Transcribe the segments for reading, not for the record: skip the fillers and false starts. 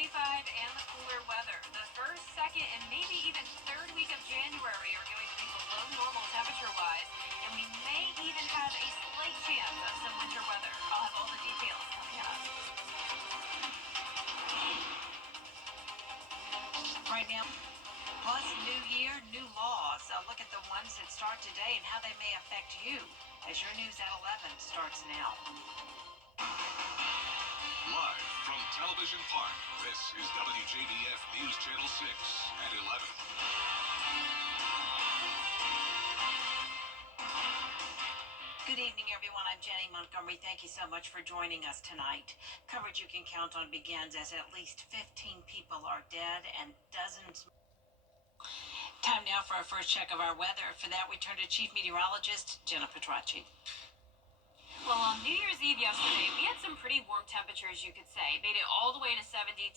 2025 and the cooler weather. The first, second, and maybe even third week of January are going to be below normal temperature-wise, and we may even have a slight chance of some winter weather. I'll have all the details coming up. Right now, plus new year, new laws. Look at the ones that start today and how they may affect you as your news at 11 starts now. Live from Television Park, this is WJBF News Channel 6 at 11. Good evening, everyone. I'm Jenny Montgomery. Thank you so much for joining us tonight. Coverage you can count on begins as at least 15 people are dead and dozens. Time now for our first check of our weather. For that, we turn to Chief Meteorologist Jenna Petracci. Well, on New Year's Eve yesterday, we had some pretty warm temperatures, you could say. Made it all the way to 72.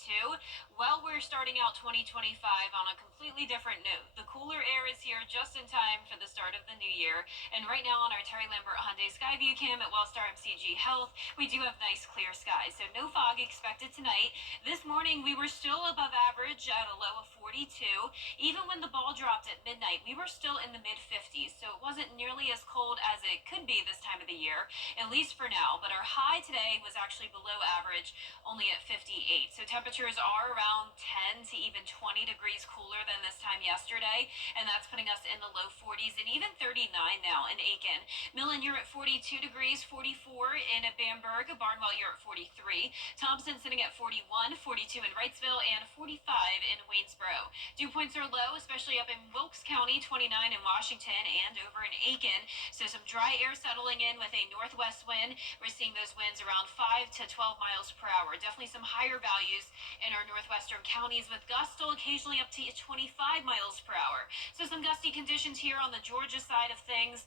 Well, we're starting out 2025 on a completely different note. The cooler air is here just in time for the start of the new year. And right now on our Terry Lambert Hyundai Skyview cam at Wellstar MCG Health, we do have nice clear skies. So no fog expected tonight. This morning, we were still above average at a low of 42. Even when the ball dropped at midnight, we were still in the mid-50s. So it wasn't nearly as cold as it could be this time of the year, at least for now. But our high today was actually below average, only at 58. So temperatures are around 10 to even 20 degrees cooler than this time yesterday, and that's putting us in the low 40s and even 39 now in Aiken. Millen, you're at 42 degrees, 44 in Bamberg. Barnwell, you're at 43. Thompson sitting at 41, 42 in Wrightsville, and 45 in Waynesboro. Dew points are low, especially up in Wilkes County, 29 in Washington, and over in Aiken. So some dry air settling in with a northwest wind. We're seeing those winds around 5 to 12 miles per hour. Definitely some higher values in our northwestern counties, with gusts still occasionally up to 25 miles per hour. So some gusty conditions here on the Georgia side of things.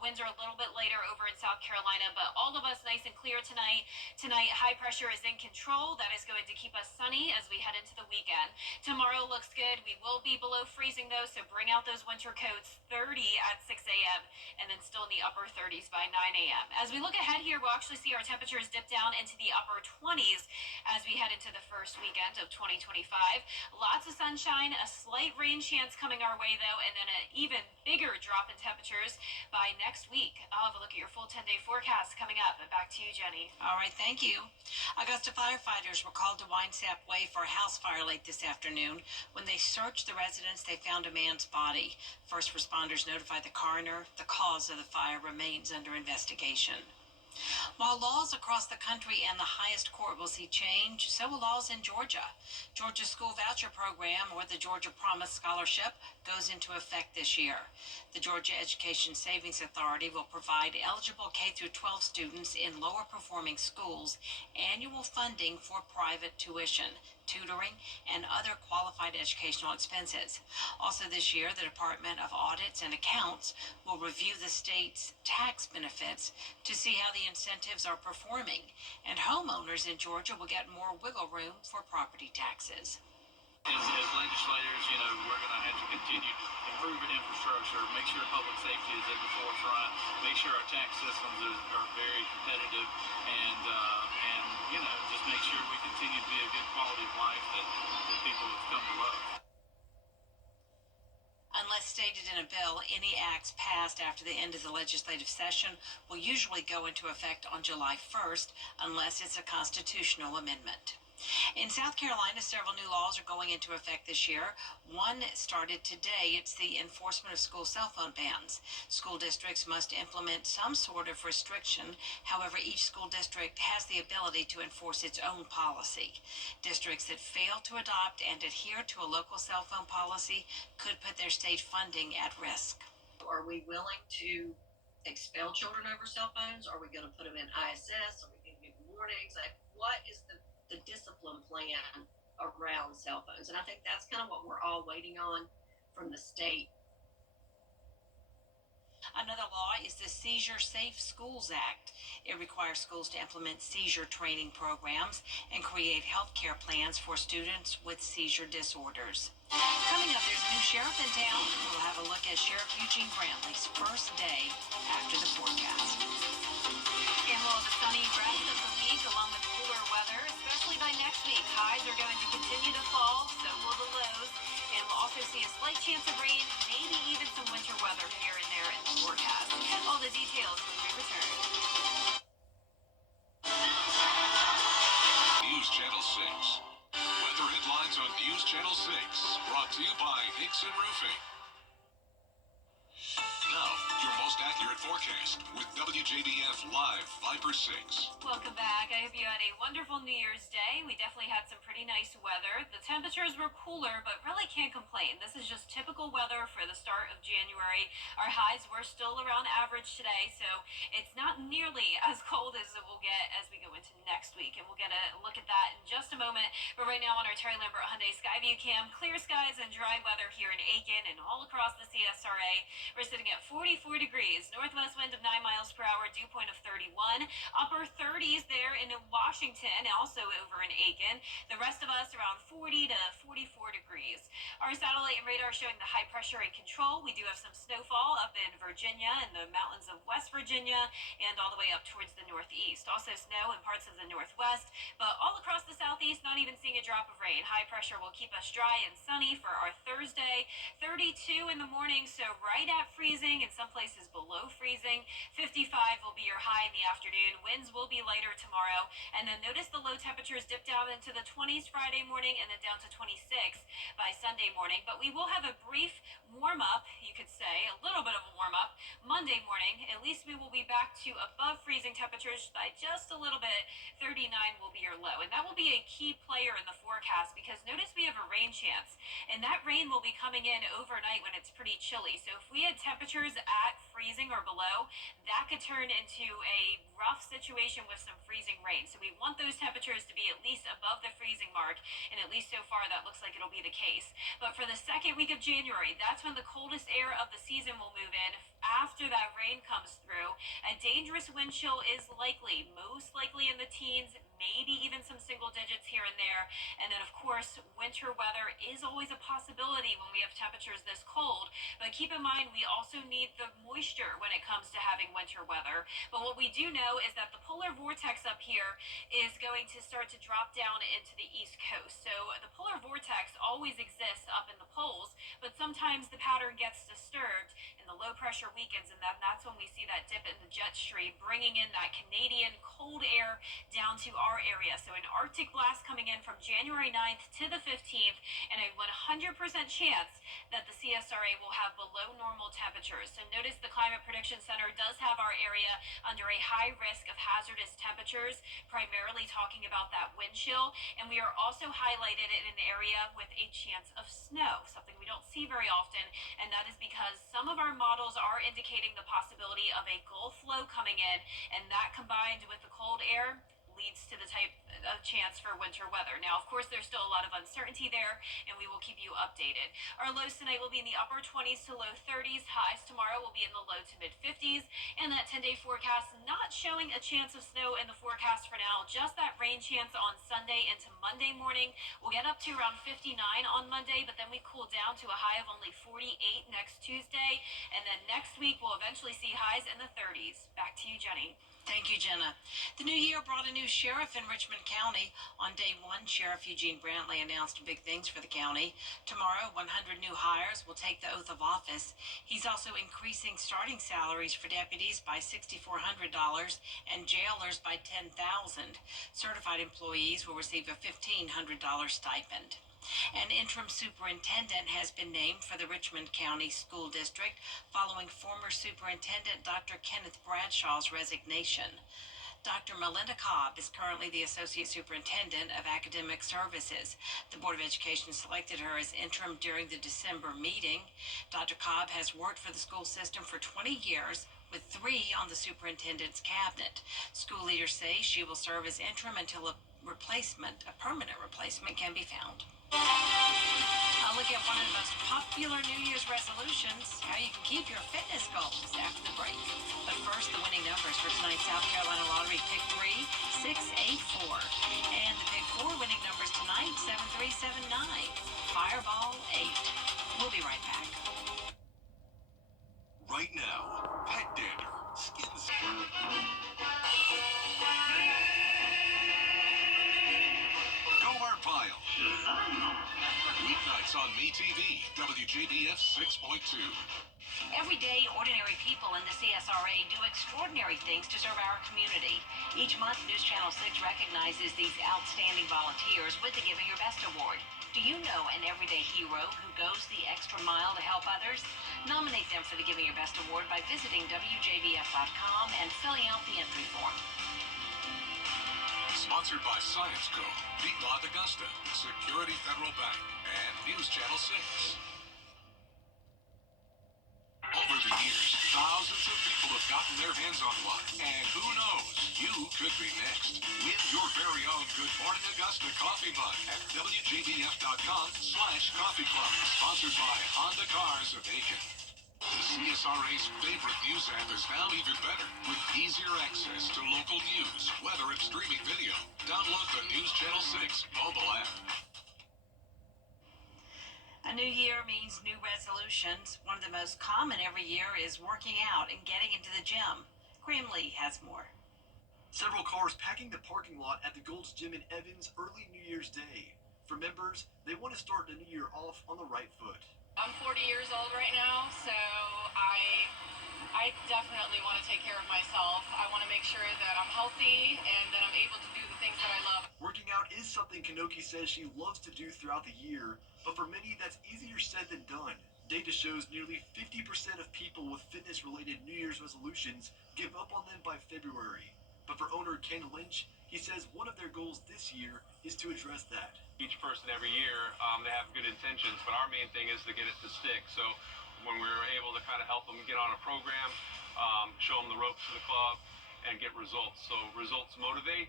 Winds are a little bit later over in South Carolina, but all of us nice and clear tonight. Tonight, high pressure is in control. That is going to keep us sunny as we head into the weekend. Tomorrow looks good. We will be below freezing though, so bring out those winter coats. 30 at 6 a.m. and then still in the upper 30s by 9 a.m. As we look ahead here, we'll actually see our temperatures dip down into the upper 20s as we head into the first weekend of 2025. Lots of sunshine, a slight rain chance coming our way though, and then an even bigger drop in temperatures by next week. I'll have a look at your full 10-day forecast coming up. Back to you, Jenny. All right, thank you. Augusta firefighters were called to Winesap Way for a house fire late this afternoon. When they searched the residence, they found a man's body. First responders notified the coroner. The cause of the fire remains under investigation. While laws across the country and the highest court will see change, so will laws in Georgia. Georgia's school voucher program, or the Georgia Promise Scholarship, goes into effect this year. The Georgia Education Savings Authority will provide eligible K-12 students in lower performing schools annual funding for private tuition, tutoring, and other qualified educational expenses. Also this year, the Department of Audits and Accounts will review the state's tax benefits to see how the incentives are performing, and homeowners in Georgia will get more wiggle room for property taxes. As legislators, we're going to have to continue to improve infrastructure, make sure public safety is at the forefront, make sure our tax systems are very competitive, and just make sure we continue to be a good quality of life that people have come to love. Unless stated in a bill, any acts passed after the end of the legislative session will usually go into effect on July 1st, unless it's a constitutional amendment. In South Carolina, several new laws are going into effect this year. One started today. It's the enforcement of school cell phone bans. School districts must implement some sort of restriction. However, each school district has the ability to enforce its own policy. Districts that fail to adopt and adhere to a local cell phone policy could put their state funding at risk. Are we willing to expel children over cell phones? Are we going to put them in ISS? Are we going to give warnings? What is the discipline plan around cell phones? And I think that's kind of what we're all waiting on from the state. Another law is the Seizure Safe Schools Act. It requires schools to implement seizure training programs and create health care plans for students with seizure disorders. Coming up, there's a new sheriff in town. We'll have a look at Sheriff Eugene Brantley's first day after the forecast. And we'll have a sunny rest of the week along with cooler weather, especially by next week. Highs are going to continue continue to fall, so will the lows. And we'll also see a slight chance of rain, maybe even some winter weather here and there in the forecast. All the details when we return. News Channel 6. Weather headlines on News Channel 6. Brought to you by Hickson Roofing. Now, your most accurate forecast with WJBF Live Viper 6. Welcome back. I hope you had a wonderful New Year's Day. We definitely had some pretty nice weather. The temperatures were cooler, but really can't complain. This is just typical weather for the start of January. Our highs were still around average today, so it's not nearly as cold as it will get as we go into next week. And we'll get a look at that in just a moment. But right now on our Terry Lambert Hyundai Skyview cam, clear skies and dry weather here in Aiken and all across the CSRA. We're sitting at 44 degrees, northwest wind of 9 miles per hour, dew point of 31, upper 30s there in Washington, also over in Aiken. The rest of us around 40 to 44 degrees. Our satellite and radar showing the high pressure in control. We do have some snowfall up in Virginia and the mountains of West Virginia and all the way up towards the northeast. Also snow in parts of the northwest, but all across the southeast, not even seeing a drop of rain. High pressure will keep us dry and sunny for our Thursday. 32 in the morning, so right at freezing, in some places below freezing. 55 will be your high in the afternoon. Winds will be lighter tomorrow. And then notice the low temperatures dip down into the 20s Friday morning and then down to 26 by Sunday morning. But we will have a brief warm up, you could say, a little bit of a warm up Monday morning. At least we will be back to above freezing temperatures by just a little bit. 39 will be your low. And that will be a key player in the forecast because notice we have a rain chance. And that rain will be coming in overnight when it's pretty chilly. So if we had temperatures at freezing or below, that could turn into a rough situation with some freezing rain. So we want those temperatures to be at least above the freezing mark, and at least so far that looks like it'll be the case. But for the second week of January, that's when the coldest air of the season will move in. After that rain comes through, a dangerous wind chill is likely, most likely in the teens, maybe even some single digits here and there. And then, of course, winter weather is always a possibility when we have temperatures this cold. But keep in mind, we also need the moisture when it comes to having winter weather. But what we do know is that the polar vortex up here is going to start to drop down into the East Coast. So the polar vortex always exists up in the poles, but sometimes the pattern gets disturbed and the low pressure weakens, and that's when we see that dip in the jet stream, bringing in that Canadian cold air down to our area. So an Arctic blast coming in from January 9th to the 15th, and a 100% chance that the CSRA will have below normal temperatures. So notice the Climate Prediction Center does have our area under a high risk of hazardous temperatures, primarily talking about that wind chill, and we are also highlighted in an area with a chance of snow, something we don't see very often, and that is because some of our models are indicating the possibility of a Gulf flow coming in, and that combined with the cold air leads to the type of chance for winter weather. Now, of course, there's still a lot of uncertainty there, and we will keep you updated. Our lows tonight will be in the upper 20s to low 30s. Highs tomorrow will be in the low to mid 50s. And that 10-day forecast not showing a chance of snow in the forecast for now, just that rain chance on Sunday into Monday morning. We'll get up to around 59 on Monday, but then we cool down to a high of only 48 next Tuesday. And then next week, we'll eventually see highs in the 30s. Back to you, Jenny. Thank you, Jenna. The new year brought a new sheriff in Richmond County. On day one, Sheriff Eugene Brantley announced big things for the county. Tomorrow, 100 new hires will take the oath of office. He's also increasing starting salaries for deputies by $6,400 and jailers by $10,000. Certified employees will receive a $1,500 stipend. An interim superintendent has been named for the Richmond County School District following former Superintendent Dr. Kenneth Bradshaw's resignation. Dr. Melinda Cobb is currently the Associate Superintendent of Academic Services. The Board of Education selected her as interim during the December meeting. Dr. Cobb has worked for the school system for 20 years, with 3 on the superintendent's cabinet. School leaders say she will serve as interim until a permanent replacement can be found. I'll look at one of the most popular New Year's resolutions, how you can keep your fitness goals after the break. But first, the winning numbers for tonight's South Carolina Lottery pick 3, 6, 8, 4. And the pick 4 winning numbers tonight, 7379, Fireball 8. We'll be right back. Right now, Pet Dander, Skins. Gomer Pyle. It's on MeTV, WJBF 6.2. Every day, ordinary people in the CSRA do extraordinary things to serve our community. Each month, News Channel 6 recognizes these outstanding volunteers with the Giving Your Best Award. Do you know an everyday hero who goes the extra mile to help others? Nominate them for the Giving Your Best Award by visiting WJBF.com and filling out the entry form. Sponsored by Science Co., Piedmont Augusta, Security Federal Bank, and News Channel 6. Over the years, thousands of people have gotten their hands on one. And who knows, you could be next. Win your very own Good Morning Augusta coffee mug at WJBF.com/coffee club. Sponsored by Honda Cars of Aiken. The CSRA's favorite news app is now even better with easier access to local news, weather, and streaming video. Download the News Channel 6 mobile app. A new year means new resolutions. One of the most common every year is working out and getting into the gym. Graham Lee has more. Several cars packing the parking lot at the Gold's Gym in Evans early New Year's Day. For members, they want to start the new year off on the right foot. I'm 40 years old right now, so I definitely want to take care of myself. I want to make sure that I'm healthy and that I'm able to do the things that I love. Working out is something Kanoki says she loves to do throughout the year, but for many that's easier said than done. Data shows nearly 50% of people with fitness-related New Year's resolutions give up on them by February. But for owner Ken Lynch, he says one of their goals this year is to address that. Each person every year, they have good intentions, but our main thing is to get it to stick. So when we're able to kind of help them get on a program, show them the ropes to the club, and get results. So results motivate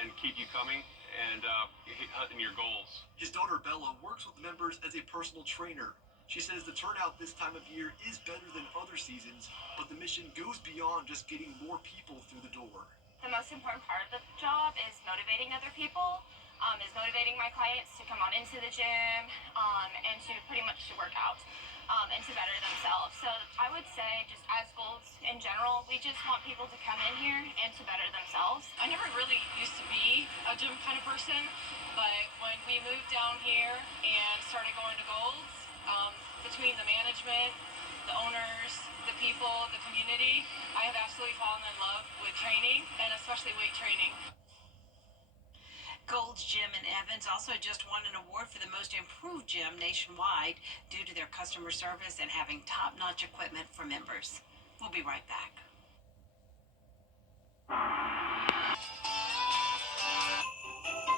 and keep you coming and hitting your goals. His daughter Bella works with members as a personal trainer. She says the turnout this time of year is better than other seasons, but the mission goes beyond just getting more people through the door. The most important part of the job is motivating other people, is motivating my clients to come on into the gym and to pretty much to work out and to better themselves. So I would say just as goals in general, we just want people to come in here and to better themselves. I never really used to be a gym kind of person, but when we moved down here and started going to Golds, between the management, the owners, the people, the community, I have absolutely fallen in love with training, and especially weight training. Gold's Gym in Evans also just won an award for the most improved gym nationwide due to their customer service and having top-notch equipment for members. We'll be right back.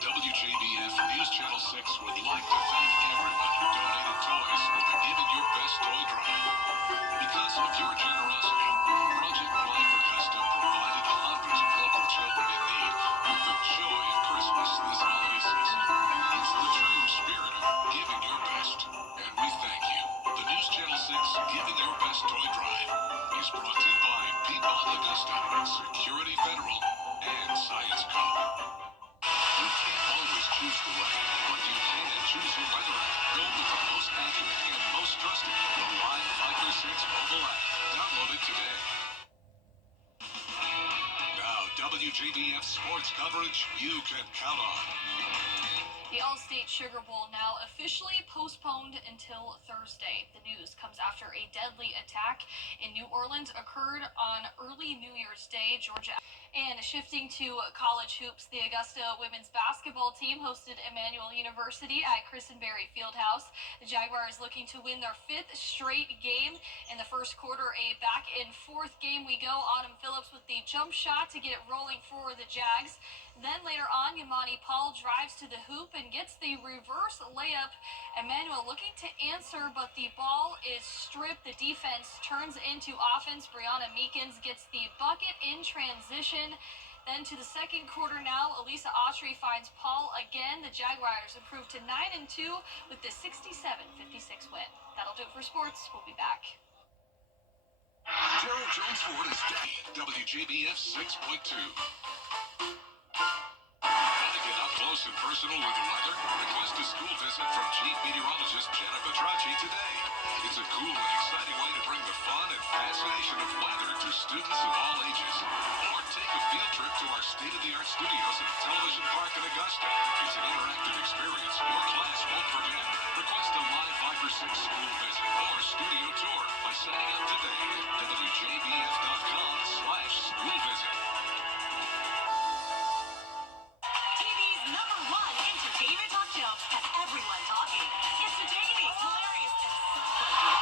WJBF News Channel 6 would like to thank everyone who donated toys for the Giving Your Best Toy Drive. Because of your generosity, Project Life Augusta provided hundreds of local children in need with the joy of Christmas this holiday season. It's the true spirit of giving your best, and we thank you. The News Channel 6 Giving Your Best Toy Drive is brought to you by Piedmont Augusta, Security Federal, and Science Co. You can't always choose the right, but you can choose your weather app. Go with the most accurate and most trusted, the Live Fighter 6 mobile app. Download it today. Now, WJBF sports coverage you can count on. The All-State Sugar Bowl now officially postponed until Thursday. The news comes after a deadly attack in New Orleans occurred on early New Year's Day, Georgia. And shifting to college hoops, the Augusta women's basketball team hosted Emmanuel University at Christenberry Fieldhouse. The Jaguars looking to win their 5th straight game. In the first quarter, a back-and-forth game we go. Autumn Phillips with the jump shot to get it rolling for the Jags. Then later on, Yamani Paul drives to the hoop and gets the reverse layup. Emmanuel looking to answer, but the ball is stripped. The defense turns into offense. Brianna Meekins gets the bucket in transition. Then to the second quarter now, Elisa Autry finds Paul again. The Jaguars improve to 9-2 with the 67-56 win. That'll do it for sports. We'll be back. Gerald Jones Ford is WJBF 6.2. Want to get up close and personal with the weather? Request a school visit from Chief Meteorologist Jenna Petracci today. It's a cool and exciting way to bring the fun and fascination of weather to students of all ages. Or take a field trip to our state-of-the-art studios at Television Park in Augusta. It's an interactive experience your class won't forget. School Visit or Studio Tour by signing up today at WJBF.com/schoolvisit. TV's #1 entertainment talk show has everyone talking. Entertaining, hilarious, and so funny.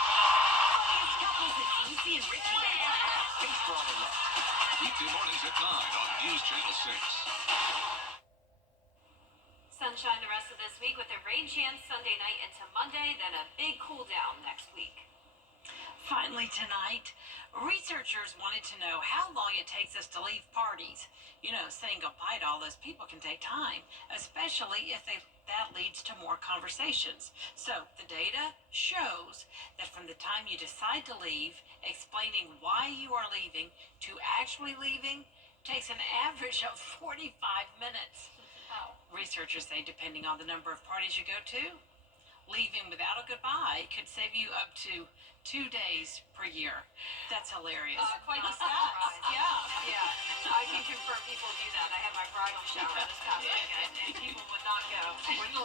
Funniest couples is Lucy and Ricky. Thanks for all the love. Weekday mornings at 9 on News Channel 6. Sunshine the rest of this week with a rain chance Sunday night into Monday, then a big cool down next week. Finally tonight, researchers wanted to know how long it takes us to leave parties. You know, saying goodbye to all those people can take time, especially if that leads to more conversations. So the data shows that from the time you decide to leave, explaining why you are leaving, to actually leaving takes an average of 45 minutes. Researchers say depending on the number of parties you go to, leaving without a goodbye could save you up to 2 days per year. That's hilarious. Quite the stats. Yeah. I can confirm people do that. I had my bridal shower this past weekend, and people would not go. When the